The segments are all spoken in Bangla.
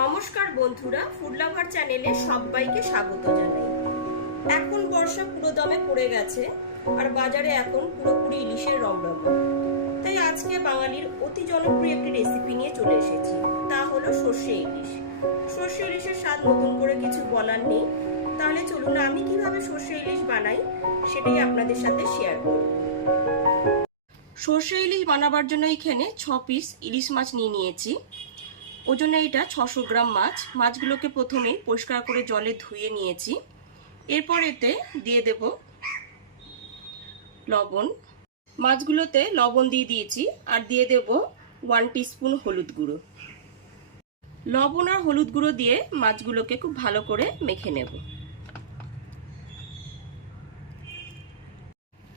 নমস্কার বন্ধুরা ফুড লাভার চ্যানেলে সবাইকে স্বাগত জানাই। এখন বর্ষা পুরো দমে পড়ে গেছে, আর বাজারে এখন পুরোপুরি ইলিশের রমরম তাই আজকে বাঙালির অতি জনপ্রিয় একটি রেসিপি নিয়ে চলে এসেছি, তা হলো সর্ষে ইলিশ। সর্ষে ইলিশের স্বাদ নতুন করে কিছু বলার নেই। তাহলে চলুন আমি কীভাবে সর্ষে ইলিশ বানাই, সেটাই আপনাদের সাথে শেয়ার করব। সর্ষে ইলিশ বানাবার জন্য এখানে ছ পিস ইলিশ মাছ নিয়ে নিয়েছি। ওজনে এটা ছশো গ্রাম মাছ। মাছগুলোকে প্রথমে পরিষ্কার করে জলে ধুয়ে নিয়েছি। এরপর এতে দিয়ে দেব লবণ। মাছগুলোতে লবণ দিয়ে দিয়েছি আর দিয়ে দেব ওয়ান স্পুন হলুদ গুঁড়ো। লবণ আর হলুদ গুঁড়ো দিয়ে মাছগুলোকে খুব ভালো করে মেখে নেব।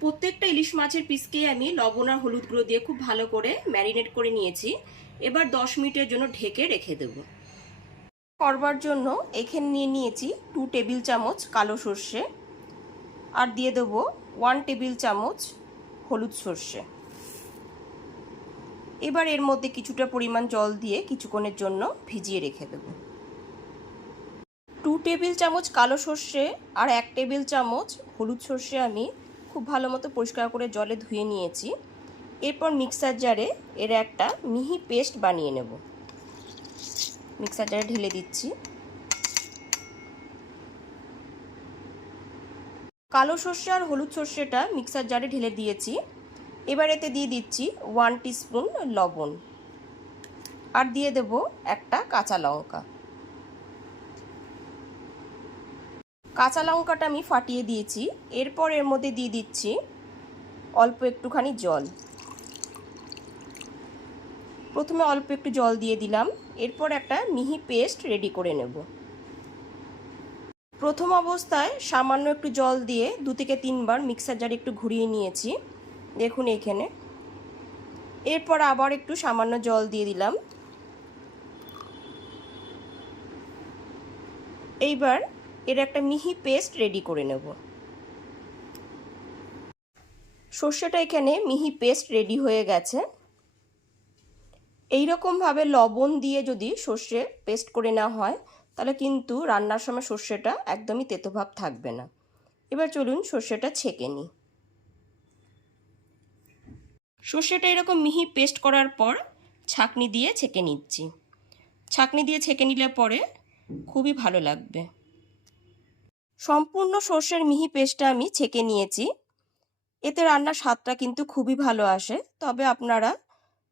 প্রত্যেকটা ইলিশ মাছের পিসকেই আমি লবণ আর হলুদ গুঁড়ো দিয়ে খুব ভালো করে ম্যারিনেট করে নিয়েছি। এবার দশ মিনিটের জন্য ঢেকে রেখে দেব। করবার জন্য এখানে নিয়ে নিয়েছি টু টেবিল চামচ কালো সর্ষে আর দিয়ে দেব ওয়ান টেবিল চামচ হলুদ সর্ষে। এবার এর মধ্যে কিছুটা পরিমাণ জল দিয়ে কিছুক্ষণের জন্য ভিজিয়ে রেখে দেব। টু টেবিল চামচ কালো সর্ষে আর এক টেবিল চামচ হলুদ সর্ষে আমি খুব ভালো মতো পরিষ্কার করে জলে ধুয়ে নিয়েছি। এরপর মিক্সার জারে এর একটা মিহি পেস্ট বানিয়ে নেব। মিক্সার জারে ঢেলে দিচ্ছি। কালো সর্ষে আর হলুদ সর্ষেটা মিক্সার জারে ঢেলে দিয়েছি। এবার এতে দিয়ে দিচ্ছি ওয়ান স্পুন লবণ। আর দিয়ে দেব একটা কাঁচা লঙ্কা। কাঁচা লঙ্কাটা আমি ফাটিয়ে দিয়েছি। এরপর এর মধ্যে দিয়ে দিচ্ছি অল্প একটুখানি জল। প্রথমে অল্প একটু জল দিয়ে দিলাম, এরপর একটা মিহি পেস্ট রেডি করে নেব। প্রথম অবস্থায় সামান্য একটু জল দিয়ে দু থেকে তিনবার মিক্সার জারে একটু ঘুরিয়ে নিয়েছি, দেখুন এখানে। এরপর আবার একটু সামান্য জল দিয়ে দিলাম। এইবার এর একটা মিহি পেস্ট রেডি করে নেব। সর্ষেটা এখানে মিহি পেস্ট রেডি হয়ে গেছে। এই রকমভাবে লবণ দিয়ে যদি সর্ষে পেস্ট করে নেওয়া হয়, তাহলে কিন্তু রান্নার সময় সর্ষেটা একদমই তেতোভাব থাকবে না। এবার চলুন সর্ষেটা ছেঁকে নিই। সর্ষেটা এরকম মিহি পেস্ট করার পর ছাকনি দিয়ে ছেঁকে নিচ্ছি। ছাকনি দিয়ে ছেঁকে নিলে পরে খুবই ভালো লাগবে। সম্পূর্ণ সর্ষের মিহি পেস্টটা আমি ছেঁকে নিয়েছি। এতে রান্নার স্বাদটা কিন্তু খুবই ভালো আসে। তবে আপনারা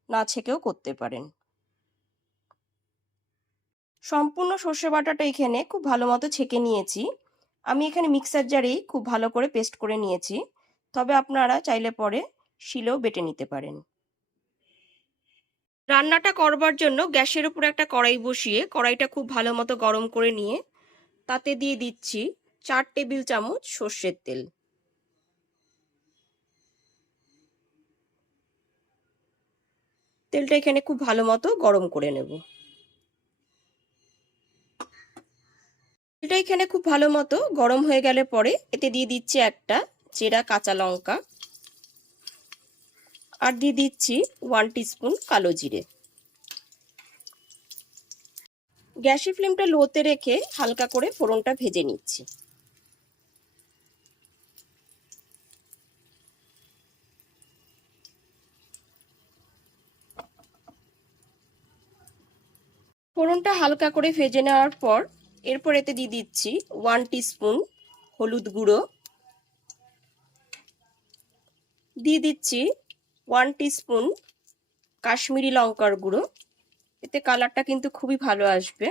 না ছেঁকেও করতে পারেন। সম্পূর্ণ সর্ষে বাটাটা এখানে খুব ভালো মতো ছেঁকে নিয়েছি। আমি এখানে মিক্সার জারেই খুব ভালো করে পেস্ট করে নিয়েছি। তবে আপনারা চাইলে পরে শিলেও বেটে নিতে পারেন। রান্নাটা করবার জন্য গ্যাসের উপর একটা কড়াই বসিয়ে কড়াইটা খুব ভালো মতো গরম করে নিয়ে তাতে দিয়ে দিচ্ছি চার টেবিল চামচ সর্ষের তেল। তেলটা এখানে খুব ভালো মতো গরম করে নেব। তেলটা এখানে খুব ভালো মতো গরম হয়ে গেলে পরে এতে দিয়ে দিচ্ছি একটা চেরা কাঁচা লঙ্কা আর দিয়ে দিচ্ছি ওয়ান স্পুন কালো জিরে। গ্যাসের ফ্লেমটা লোতে রেখে হালকা করে ফোড়নটা ভেজে নিচ্ছি। ফোড়নটা হালকা করে ভেজে নেওয়ার পর এরপর এতে দিয়ে দিচ্ছি ওয়ান স্পুন হলুদ গুঁড়ো। দিয়ে দিচ্ছি ওয়ান স্পুন কাশ্মীরি লঙ্কার গুঁড়ো। এতে কালারটা কিন্তু খুবই ভালো আসবে।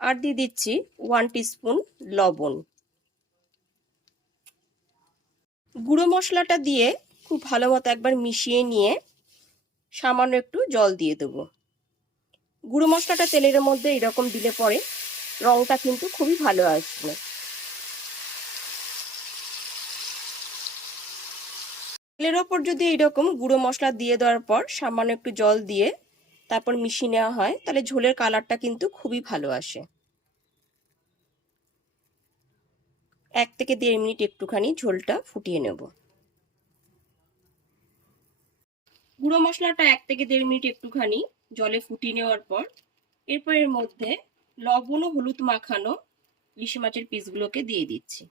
আর দিয়ে দিচ্ছি ওয়ান স্পুন লবণ। গুঁড়ো মশলাটা দিয়ে খুব ভালো মতো একবার মিশিয়ে নিয়ে সামান্য একটু জল দিয়ে দেবো। গুঁড়ো মশলাটা তেলের মধ্যে এরকম দিলে পরে রংটা কিন্তু খুবই ভালো আসবে। তেলের ওপর যদি এইরকম গুঁড়ো মশলা দিয়ে দেওয়ার পর সামান্য একটু জল দিয়ে তারপর মিশিয়ে নেওয়া হয়, তাহলে ঝোলের কালারটা কিন্তু খুবই ভালো আসে। এক থেকে দেড় মিনিট একটুখানি ঝোলটা ফুটিয়ে নেব। গুঁড়ো মশলাটা এক থেকে দেড় মিনিট একটুখানি জলে ফুটিয়ে নেওয়ার পর, এরপর এর মধ্যে লবণ ও হলুদ মাখানো ইলিশ মাছের পিসগুলোকে দিয়ে দিচ্ছি।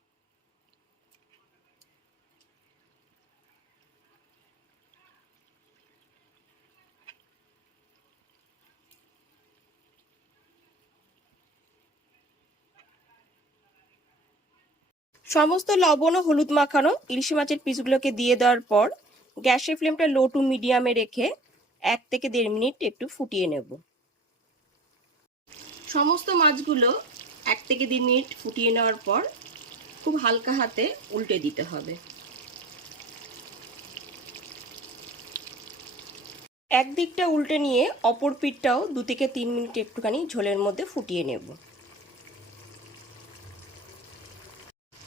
সমস্ত লবণ ও হলুদ মাখানো ইলিশ মাছের পিসগুলোকে দিয়ে দেওয়ার পর, গ্যাসের ফ্লেমটা লো টু মিডিয়ামে রেখে এক থেকে দেড় মিনিট একটু ফুটিয়ে নেব। সমস্ত মাছগুলো এক থেকে দেড় মিনিট ফুটিয়ে নেওয়ার পর খুব হালকা হাতে উল্টে দিতে হবে। একদিকটা উল্টে নিয়ে অপর পিঠটাও দু থেকে তিন মিনিট একটুখানি ঝোলের মধ্যে ফুটিয়ে নেব।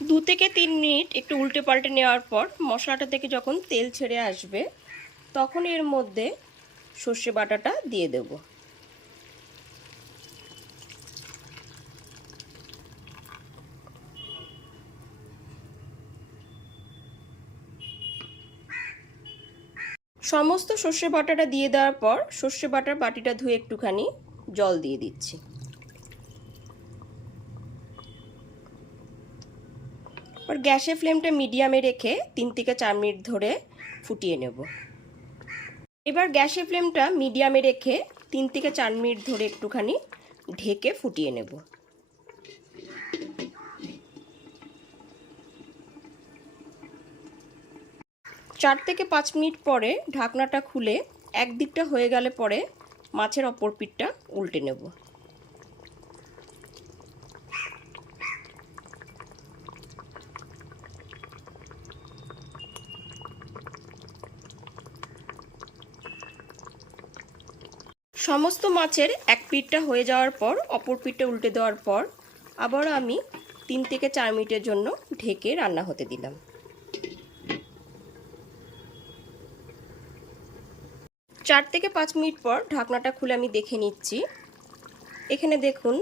দু থেকে তিন মিনিট একটু উল্টে পাল্টে নেওয়ার পর মশলাটা থেকে যখন তেল ছেড়ে আসবে, তখন এর মধ্যে সর্ষে বাটাটা দিয়ে দেব। সমস্ত সর্ষে বাটাটা দিয়ে দেওয়ার পর সর্ষে বাটার বাটিটা ধুয়ে একটুখানি জল দিয়ে দিচ্ছি। গ্যাসের ফ্লেমটা মিডিয়ামে রেখে তিন থেকে চার মিনিট ধরে ফুটিয়ে নেব। এবার গ্যাসে ফ্লেমটা মিডিয়ামে রেখে তিন থেকে চার মিনিট ধরে একটুখানি ঢেকে ফুটিয়ে নেব। চার থেকে পাঁচ মিনিট পরে ঢাকনাটা খুলে একদিকটা হয়ে গেলে পরে মাছের অপর পিঠটা উল্টে নেব। সমস্ত মাছের এক পিঠটা হয়ে যাওয়ার পর, অপর পিঠটা উল্টে দেওয়ার পর, আবার আমি তিন থেকে চার মিনিটের জন্য ঢেকে রান্না হতে দিলাম। চার থেকে পাঁচ মিনিট পর ঢাকনাটা খুলে আমি দেখে নিচ্ছি। এখানে দেখুন,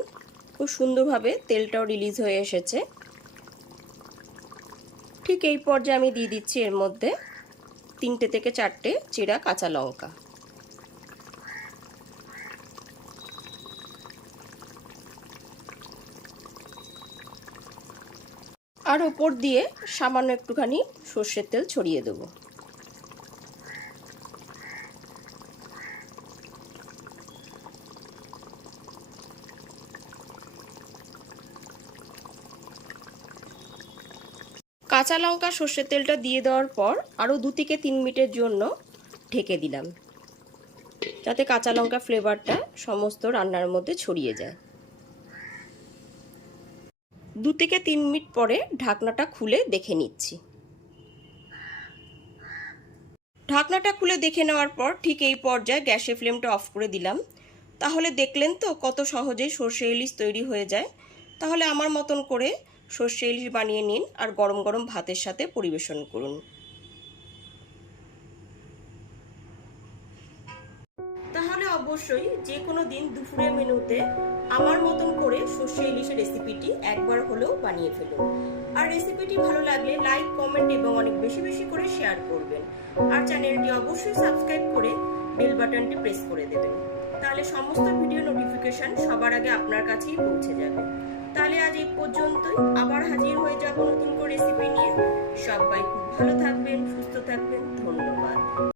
খুব সুন্দরভাবে তেলটাও রিলিজ হয়ে এসেছে। ঠিক এই পর্যায়ে আমি দিয়ে দিচ্ছি এর মধ্যে তিনটে থেকে চারটে চিরা কাঁচা লঙ্কা। আর ওপর দিয়ে সামান্য একটুখানি সর্ষের তেল ছড়িয়ে দেবো। কাঁচা লঙ্কা সর্ষের তেলটা দিয়ে দেওয়ার পর আরও দু থেকে তিন মিনিটের জন্য ঢেকে দিলাম। যাতে কাঁচা লঙ্কা ফ্লেভারটা সমস্ত রান্নার মধ্যে ছড়িয়ে যায়। দু থেকে তিন মিনিট পরে ঢাকনাটা খুলে দেখে নিচ্ছি। ঢাকনাটা খুলে দেখে নেওয়ার পর ঠিক এই পর্যায়ে গ্যাসের ফ্লেমটা অফ করে দিলাম। তাহলে দেখলেন তো কত সহজেই সর্ষে ইলিশ তৈরি হয়ে যায়। তাহলে আমার মতন করে সর্ষে ইলিশ বানিয়ে নিন আর গরম গরম ভাতের সাথে পরিবেশন করুন। অবশ্যই যে কোনো দিন দুপুরের মেনুতে আমার মতন করে সর্ষে ইলিশের রেসিপিটি একবার হলেও বানিয়ে ফেলুন। আর রেসিপিটি ভালো লাগলে লাইক, কমেন্ট এবং অনেক বেশি বেশি করে শেয়ার করবেন। আর চ্যানেলটি অবশ্যই সাবস্ক্রাইব করে বেল বাটনটি প্রেস করে দেবেন। তাহলে সমস্ত ভিডিও নোটিফিকেশন সবার আগে আপনার কাছেই পৌঁছে যাবে। তাহলে আজ এই পর্যন্তই। আবার হাজির হয়ে যাব নতুন করে রেসিপি নিয়ে। সবাই খুব ভালো থাকবেন, সুস্থ থাকবেন। ধন্যবাদ।